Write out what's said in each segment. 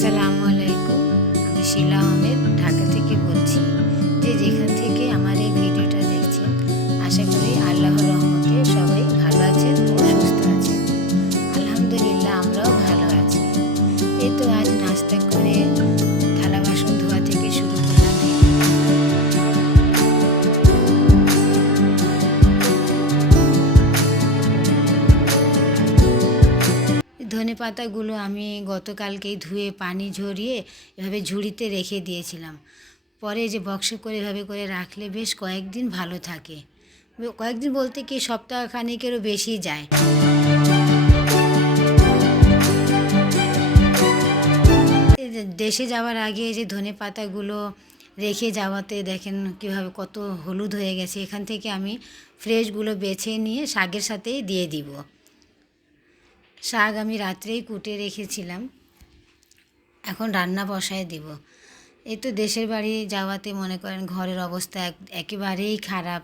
আসসালামু আলাইকুম। আমি শিলা আহমেদ ঢাকা থেকে বলছি। যে যেখান থেকে আমার এই ভিডিওটা দেখছেন, আশা করি আল্লাহর রহমতে সবাই ভালো আছেন ও সুস্থ আছেন। আলহামদুলিল্লাহ, আমরাও ভালো আছি। এই তো আজ নাস্তা করে থালা বাসন ধোয়া থেকে শুরু করলাম। ধনে পাতাগুলো আমি গতকালকেই ধুয়ে পানি ঝরিয়ে এভাবে ঝুড়িতে রেখে দিয়েছিলাম। পরে যে বক্সে করে এভাবে করে রাখলে বেশ কয়েকদিন ভালো থাকে। কয়েকদিন বলতে কি, সপ্তাহ খানিকেরও বেশি যায়। এই যে দেশে যাওয়ার আগে যে ধনে পাতাগুলো রেখে যাওয়াতে দেখেন কীভাবে কত হলুদ হয়ে গেছে। এখান থেকে আমি ফ্রেশগুলো বেছে নিয়ে শাকের সাথেই দিয়ে দিব। শাক আমি রাত্রেই কুটে রেখেছিলাম, এখন রান্না বসায় দিব। এই তো দেশের বাড়ি যাওয়াতে মনে করেন ঘরের অবস্থা একেবারেই খারাপ।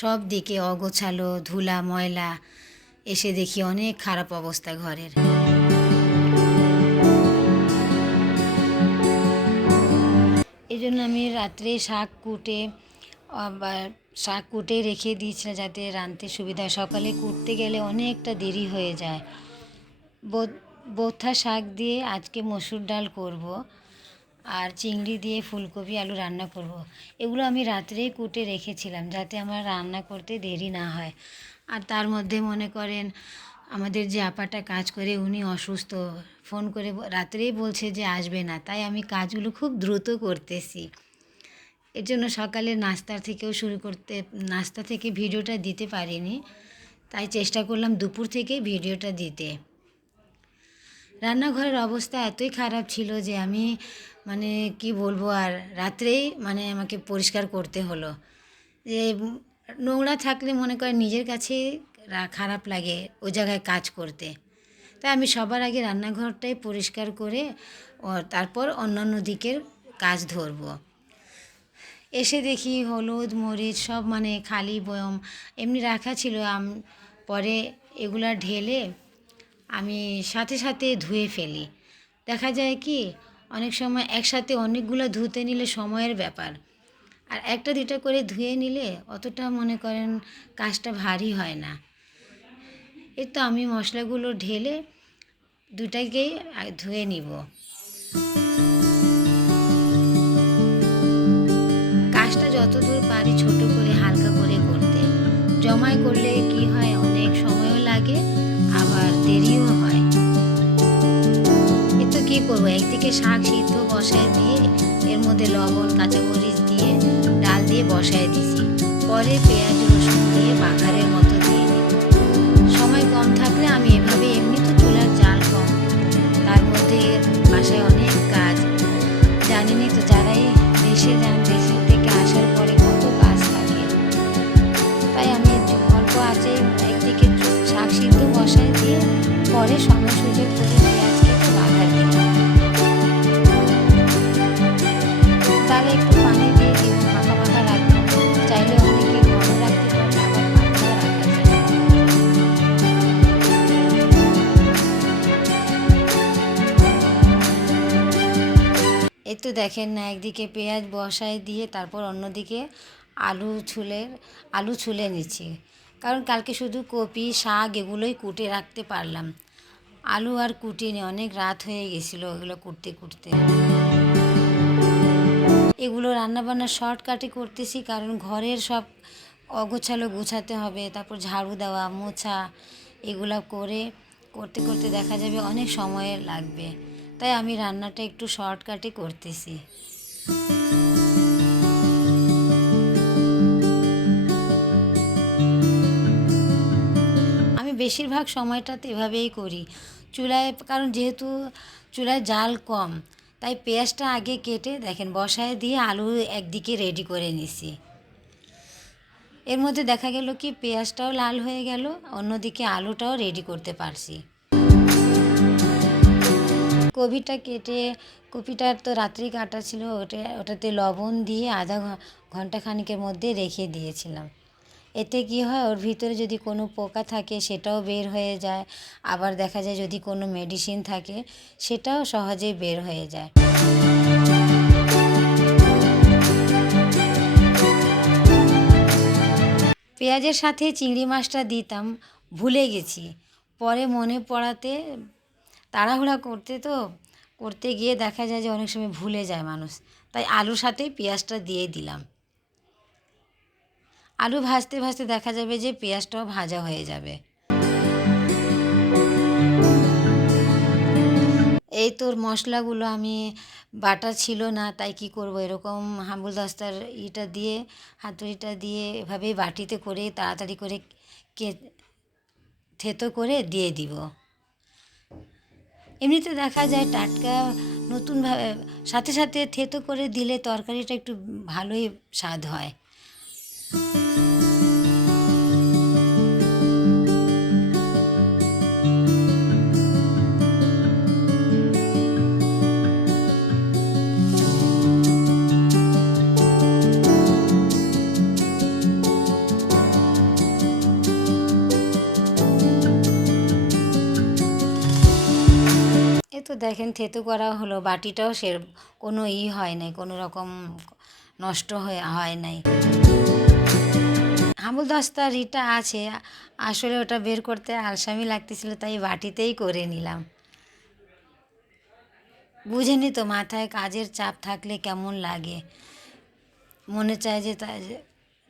সব দিকে অগোছালো, ধুলা ময়লা, এসে দেখি অনেক খারাপ অবস্থা ঘরের। এই জন্য আমি রাত্রে শাক কুটে রেখে দিয়েছিলাম যাতে রাঁধতে সুবিধা হয়। সকালে কুটতে গেলে অনেকটা দেরি হয়ে যায়। বোথা শাক দিয়ে আজকে মসুর ডাল করব, আর চিংড়ি দিয়ে ফুলকপি আলু রান্না করব। এগুলো আমি রাত্রেই কুটে রেখেছিলাম যাতে আমার রান্না করতে দেরি না হয়। আর তার মধ্যে মনে করেন আমাদের যে আপাটা কাজ করে উনি অসুস্থ, ফোন করে রাত্রেই বলছে যে আসবে না, তাই আমি কাজগুলো খুব দ্রুত করতেছি। এর জন্য সকালে নাস্তা থেকে ভিডিওটা দিতে পারিনি, তাই চেষ্টা করলাম দুপুর থেকে ভিডিওটা দিতে। রান্নাঘরের অবস্থা এতই খারাপ ছিল যে আমি কি বলবো, আর রাত্রেই আমাকে পরিষ্কার করতে হলো। যে নোংরা থাকলে মনে করেন নিজের কাছে খারাপ লাগে ওই জায়গায় কাজ করতে। তাই আমি সবার আগে রান্নাঘরটাই পরিষ্কার করে তারপর অন্যান্য দিকের কাজ ধরব। এসে দেখি হলুদ মরিচ সব খালি বয়ম এমনি রাখা ছিল। পরে এগুলা ঢেলে আমি সাথে সাথে ধুয়ে ফেলি। দেখা যায় কি, অনেক সময় একসাথে অনেকগুলো ধুতে নিলে সময়ের ব্যাপার, আর একটা দুটা করে ধুয়ে নিলে অতটা মনে করেন কাজটা ভারী হয় না। এই তো আমি মশলাগুলো ঢেলে দুটাকেই ধুয়ে নিব। কাজটা যতদূর পারি ছোট করে হালকা করে করতে, জমায় করলে কি হয় অনেক সময়ও লাগে, আবার দেরিও হয়। তো কী করবো, একদিকে শাক সিদ্ধ বসায় দিয়ে এর মধ্যে লবণ কাঁচামরিচ দিয়ে ডাল দিয়ে বসায় দিছি। পরে পেঁয়াজ রসুন দিয়ে বাঘারের মতো দিয়ে দিই। সময় কম থাকলে আমি এভাবে, এমনি তো চুলার জাল কম, তার মধ্যে বাসায় অনেক কাজ, জানিনি তো যারাই দেশে যান, দেশের থেকে আসার পরে কত কাজ থাকে। তাই আমি অল্প আছে একদিকে শাক সিদ্ধ বসায় দিয়ে পরে সময় সুযোগ করে পেঁয়াজ কেটে বাঘার দিলাম। তাহলে একটু পানি দিয়ে দিব, মাখা মাখা রাখবো। চাইলে অনেকে ঘন রাখতে পারে, আবার পাতলাও রাখা যায়। এই তো দেখেন না, একদিকে পেঁয়াজ বসায় দিয়ে তারপর অন্যদিকে আলু ছুলে নিচ্ছি। কারণ কালকে শুধু কপি শাক এগুলোই কুটে রাখতে পারলাম, আলু আর কুটিনি, অনেক রাত হয়ে গেছিলো এগুলো কুটতে কুটতে। এগুলো রান্নাবান্না শর্টকাটে করতেছি, কারণ ঘরের সব অগোছালো গুছাতে হবে, তারপর ঝাড়ু দেওয়া মোছা এগুলো করতে করতে দেখা যাবে অনেক সময় লাগবে। তাই আমি রান্নাটা একটু শর্টকাটে করতেছি। আমি বেশিরভাগ সময়টাতে এভাবেই করি চুলায়, কারণ যেহেতু চুলায় জাল কম, তাই পেঁয়াজটা আগে কেটে দেখেন বসায় দিয়ে আলু একদিকে রেডি করে নিছি। এর মধ্যে দেখা গেল কি পেঁয়াজটাও লাল হয়ে গেল, অন্যদিকে আলুটাও রেডি করতে পারছি। কপিটার তো রাত্রেই কাটা ছিল, ওটাতে লবণ দিয়ে আধা ঘন্টা খানিকের মধ্যে রেখে দিয়েছিলাম। এতে কি হয়, ওর ভিতরে যদি কোনো পোকা থাকে সেটাও বের হয়ে যায়, আবার দেখা যায় যদি কোনো মেডিসিন থাকে সেটাও সহজেই বের হয়ে যায়। পেঁয়াজের সাথে চিংড়ি মাছটা দিতাম, ভুলে গেছি। পরে মনে পড়াতে, তাড়াহুড়া করতে গিয়ে দেখা যায় যে অনেক সময় ভুলে যায় মানুষ, তাই আলুর সাথে পেঁয়াজটা দিয়ে দিলাম। আলু ভাজতে ভাজতে দেখা যাবে যে পেঁয়াজটাও ভাজা হয়ে যাবে। এই তোর মশলাগুলো আমি বাটা ছিল না, তাই কি করব, এরকম হাম্বুল দস্তার হাতুড়িটা দিয়ে এভাবেই বাটিতে করে তাড়াতাড়ি করে কে থেতো করে দিয়ে দিব। এমনিতে দেখা যায় টাটকা নতুনভাবে সাথে সাথে থেতো করে দিলে তরকারিটা একটু ভালোই স্বাদ হয়। এই তো দেখেন থেতো করা হলো, বাটিটাও কোনো হয় নাই, কোনো রকম নষ্ট হয় নাই। হামাল দস্তার ইটা আছে, আসলে ওটা বের করতে আলসামি লাগতেছিল, তাই বাটিতেই করে নিলাম। বুঝেনি তো, মাথায় কাজের চাপ থাকলে কেমন লাগে, মনে চায় যে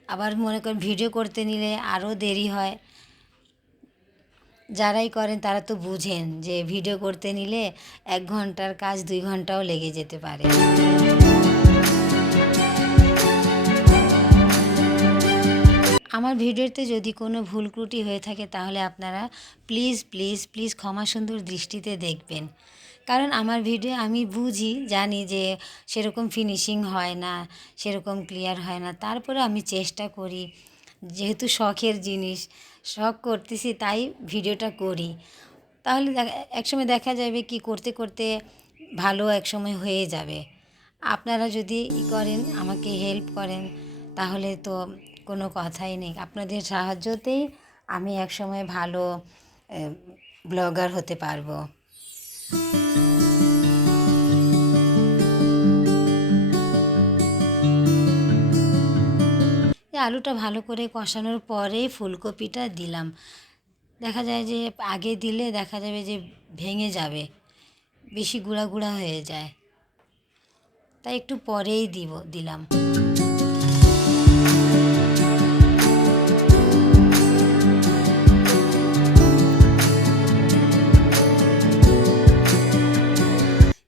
আবার মনে করেন ভিডিও করতে নিলে আরও দেরি হয়। যারাই করেন তারা তো বুঝেন যে ভিডিও করতে নিলে 1 ঘন্টার কাজ 2 ঘন্টাও লেগে যেতে পারে। আমার ভিডিওতে যদি কোনো ভুল ত্রুটি হয়ে থাকে তাহলে আপনারা প্লিজ প্লিজ প্লিজ ক্ষমা সুন্দর দৃষ্টিতে দেখবেন। কারণ আমার ভিডিও আমি জানি যে সেরকম ফিনিশিং হয় না, সেরকম ক্লিয়ার হয় না, তারপরে আমি চেষ্টা করি, যেহেতু শখের জিনিস, শখ করতেছি তাই ভিডিওটা করি। তাহলে একসময় দেখা যাবে কি করতে করতে ভালো একসময় হয়ে যাবে। আপনারা যদি করেন, আমাকে হেল্প করেন, তাহলে তো কোনো কথাই নেই। আপনাদের সাহায্যতেই আমি একসময় ভালো ব্লগার হতে পারবো। এই আলুটা ভালো করে কষানোর পরে ফুলকপিটা দিলাম। দেখা যায় যে আগে দিলে দেখা যাবে যে ভেঙে যাবে, বেশি গুঁড়া গুঁড়া হয়ে যায়, তাই একটু পরেই দিলাম।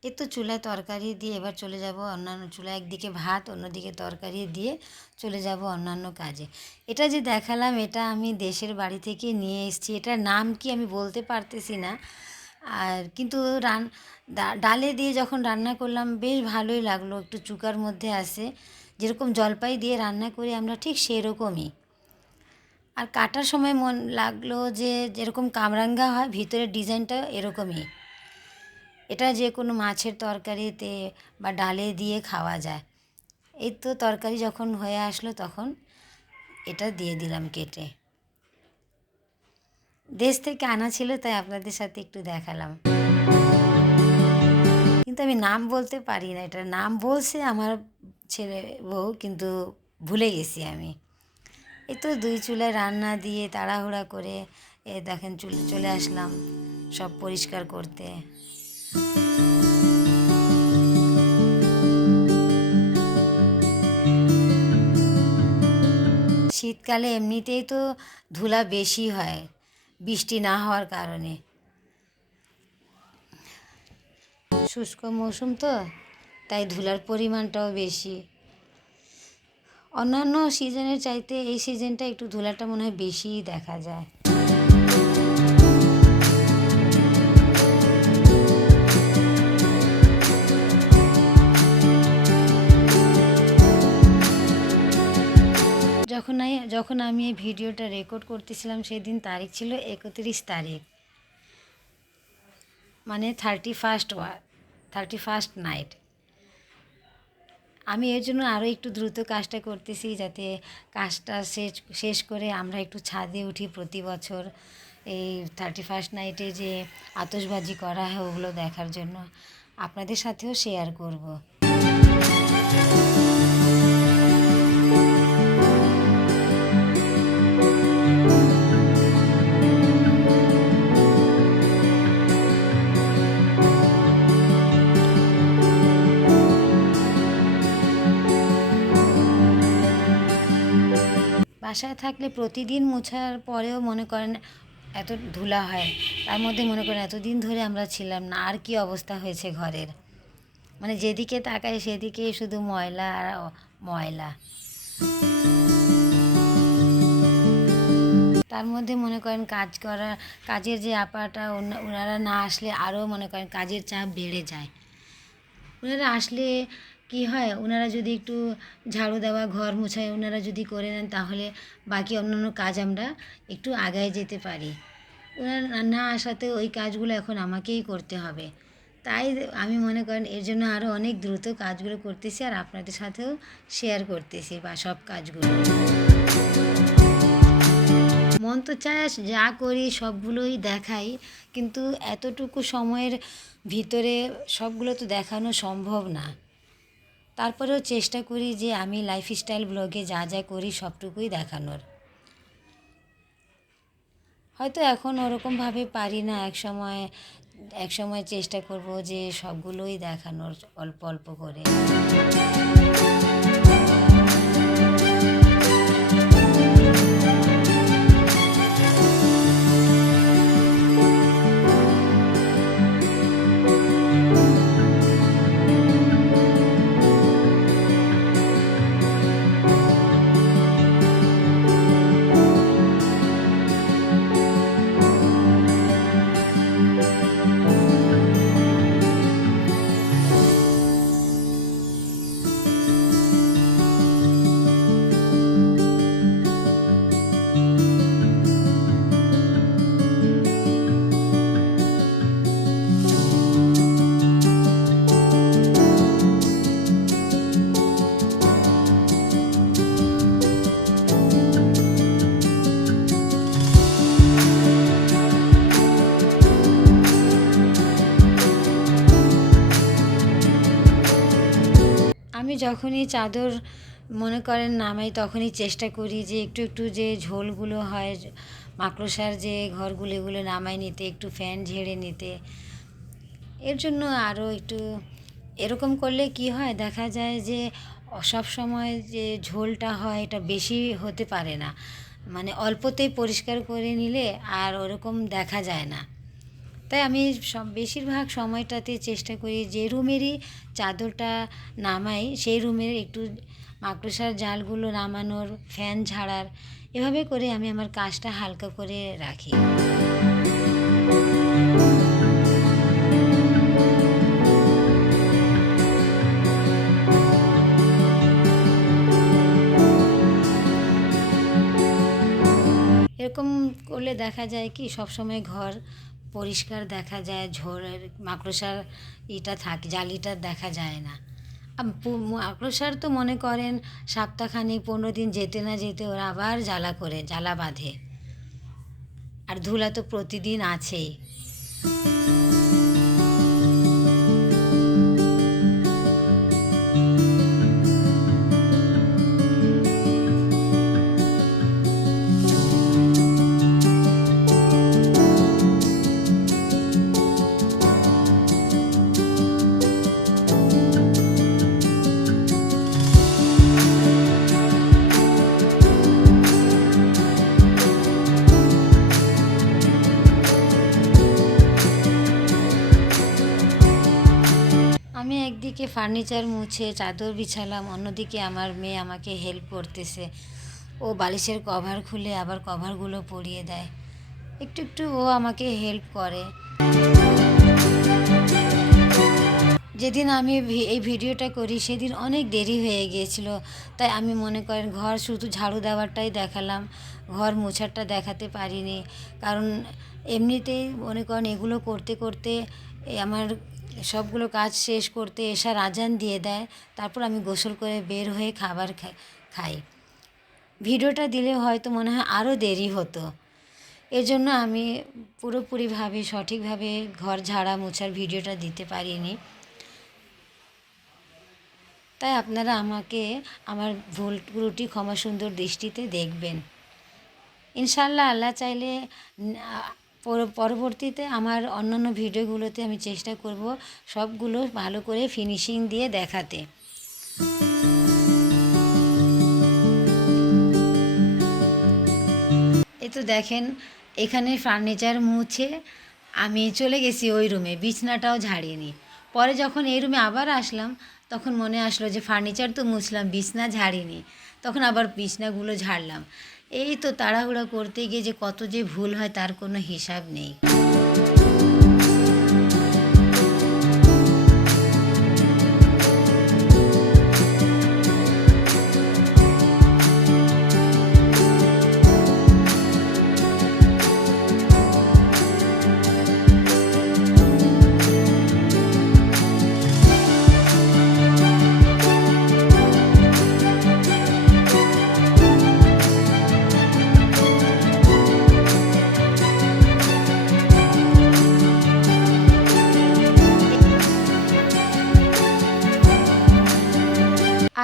এই তো চুলায় তরকারি দিয়ে এবার চলে যাব অন্যান্য চুলায়, একদিকে ভাত অন্যদিকে তরকারি দিয়ে চলে যাব অন্যান্য কাজে। এটা যে দেখালাম এটা আমি দেশের বাড়ি থেকে নিয়ে এসেছি, এটার নাম কি আমি বলতে পারতেছি না। আর কিন্তু ডালে দিয়ে যখন রান্না করলাম বেশ ভালোই লাগলো, একটু চুকার মধ্যে আসে, যেরকম জলপাই দিয়ে রান্না করি আমরা ঠিক সেরকমই। আর কাটার সময় মন লাগলো যে যেরকম কামরাঙ্গা হয় ভিতরের ডিজাইনটা এরকমই। এটা যে কোনো মাছের তরকারিতে বা ডালে দিয়ে খাওয়া যায়। এই তো তরকারি যখন হয়ে আসলো তখন এটা দিয়ে দিলাম কেটে। দেশ থেকে আনা ছিল তাই আপনাদের সাথে একটু দেখালাম। কিন্তু আমি নাম বলতে পারি না, এটার নাম বলছে আমার ছেলে বউ, কিন্তু ভুলে গেছি আমি। এই তো 2 চুলায় রান্না দিয়ে তাড়াহুড়া করে দেখেন চলে আসলাম সব পরিষ্কার করতে। শীতকালে এমনিতেই তো ধুলা বেশি হয় বৃষ্টি না হওয়ার কারণে, শুষ্ক মৌসুম তো, তাই ধুলার পরিমাণটাও বেশি। অন্যান্য সিজনের চাইতে এই সিজনটা একটু ধুলাটা মনে হয় বেশিই দেখা যায়। যখন আমি এই ভিডিওটা রেকর্ড করতেছিলাম সেদিন তারিখ ছিল 31 তারিখ, মানে 31st নাইট। আমি এর জন্য আরও একটু দ্রুত কাজটা করতেছি, যাতে কাজটা শেষ করে আমরা একটু ছাদে উঠি প্রতি বছর এই 31st নাইটে যে আতশবাজি করা হয় ওগুলো দেখার জন্য। আপনাদের সাথেও শেয়ার করব। বাসায় থাকলে প্রতিদিন মোছার পরেও মনে করেন এত ধুলা হয়, তার মধ্যে মনে করেন এতদিন ধরে আমরা ছিলাম না, আর কি অবস্থা হয়েছে ঘরের, মানে যেদিকে তাকাই সেদিকে শুধু ময়লা আর ময়লা। তার মধ্যে মনে করেন কাজের যে আপাটা ওনারা না আসলে আরও মনে করেন কাজের চাপ বেড়ে যায়। ওনারা আসলে কি হয়, ওনারা যদি একটু ঝাড়ু দেওয়া ঘর মোছায় ওনারা যদি করে নেন তাহলে বাকি অন্যান্য কাজ আমরা একটু আগায় যেতে পারি। ওনারা না আসাতে ওই কাজগুলো এখন আমাকেই করতে হবে। তাই আমি মনে করেন এর জন্য আরও অনেক দ্রুত কাজগুলো করতেছি আর আপনাদের সাথেও শেয়ার করতেছি বা সব কাজগুলো। মন তো চায় যা করি সবগুলোই দেখাই, কিন্তু এতটুকু সময়ের ভিতরে সবগুলো তো দেখানো সম্ভব না। তারপরেও চেষ্টা করি যে আমি লাইফস্টাইল ব্লগে যা যা করি সবটুকুই দেখানোর। হয়তো এখন ওরকমভাবে পারি না, এক সময় চেষ্টা করব যে সবগুলোই দেখানোর অল্প অল্প করে। আমি যখনই চাদর মনে করেন নামাই তখনই চেষ্টা করি যে একটু একটু যে ঝোলগুলো হয় মাকড়সার যে ঘরগুলো এগুলো নামাই নিতে, একটু ফ্যান ঝেড়ে নিতে। এর জন্য আরও একটু এরকম করলে কি হয়, দেখা যায় যে সব সময় যে ঝোলটা হয় এটা বেশি হতে পারে না, মানে অল্পতেই পরিষ্কার করে নিলে আর ওরকম দেখা যায় না। তাই আমি বেশিরভাগ সময়টাতে চেষ্টা করি যে রুমেরই চাদরটা নামাই সেই রুমের একটু মাকড়সার জালগুলো নামানোর, ফ্যান ঝাড়ার, এভাবে করে আমি আমার কাজটা হালকা করে রাখি। এরকম করলে দেখা যায় কি সবসময় ঘর পরিষ্কার দেখা যায়, ঝোলের মাকড়সার জালিটা দেখা যায় না। মাকড়সার তো মনে করেন সপ্তাহখানেক 15 দিন যেতে না যেতে ওরা আবার জ্বালা বাঁধে, আর ধুলা তো প্রতিদিন আছেই। আমি একদিকে ফার্নিচার মুছে চাদর বিছালাম, অন্যদিকে আমার মেয়ে আমাকে হেল্প করতেছে। ও বালিশের কভার খুলে আবার কভারগুলো পরিয়ে দেয়, একটু একটু ও আমাকে হেল্প করে। যেদিন আমি এই ভিডিওটা করি সেদিন অনেক দেরি হয়ে গিয়েছিল, তাই আমি মনে করেন ঘর শুধু ঝাড়ু দেওয়ারটাই দেখালাম, ঘর মোছারটা দেখাতে পারিনি। কারণ এমনিতেই মনে করেন এগুলো করতে করতে আমার সবগুলো কাজ শেষ করতে এশার আজান দিয়ে দেয়, তারপর আমি গোসল করে বের হয়ে খাবার খাই। ভিডিওটা দিলে হয়তো মনে হয় আরও দেরি হতো, এর জন্য আমি পুরোপুরিভাবে সঠিকভাবে ঘর ঝাড়া মোছার ভিডিওটা দিতে পারিনি। তাই আপনারা আমাকে আমার ভুল ত্রুটি ক্ষমা সুন্দর দৃষ্টিতে দেখবেন। ইনশাআল্লাহ আল্লাহ চাইলে পরবর্তীতে আমার অন্যান্য ভিডিওগুলোতে আমি চেষ্টা করব সবগুলো ভালো করে ফিনিশিং দিয়ে দেখাতে। এই তো দেখেন, এখানে ফার্নিচার মুছে আমি চলে গেছি ওই রুমে, বিছনাটাও ঝাড়িনি। পরে যখন এই রুমে আবার আসলাম, তখন মনে আসলো যে ফার্নিচার তো মুছলাম, বিছনা ঝাড়িনি, তখন আবার বিছনাগুলো ঝাড়লাম। এই তো তাড়াহুড়া করতে গিয়ে যে কত যে ভুল হয় তার কোনো হিসাব নেই।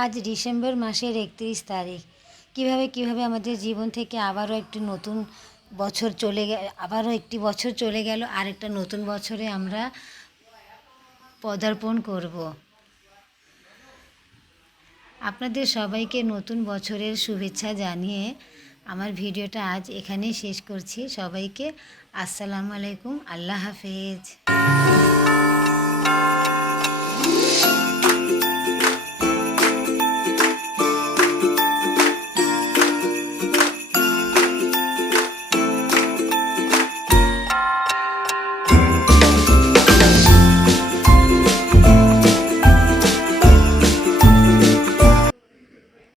আজ ডিসেম্বর মাসের 31 তারিখ। কিভাবে আমাদের জীবন থেকে আবারও একটি নতুন বছর আবারও একটি বছর চলে গেল, আরেকটা নতুন বছরে আমরা পদার্পণ করব। আপনাদের সবাইকে নতুন বছরের শুভেচ্ছা জানিয়ে আমার ভিডিওটা আজ এখানেই শেষ করছি। সবাইকে আসসালামু আলাইকুম, আল্লাহ হাফেজ।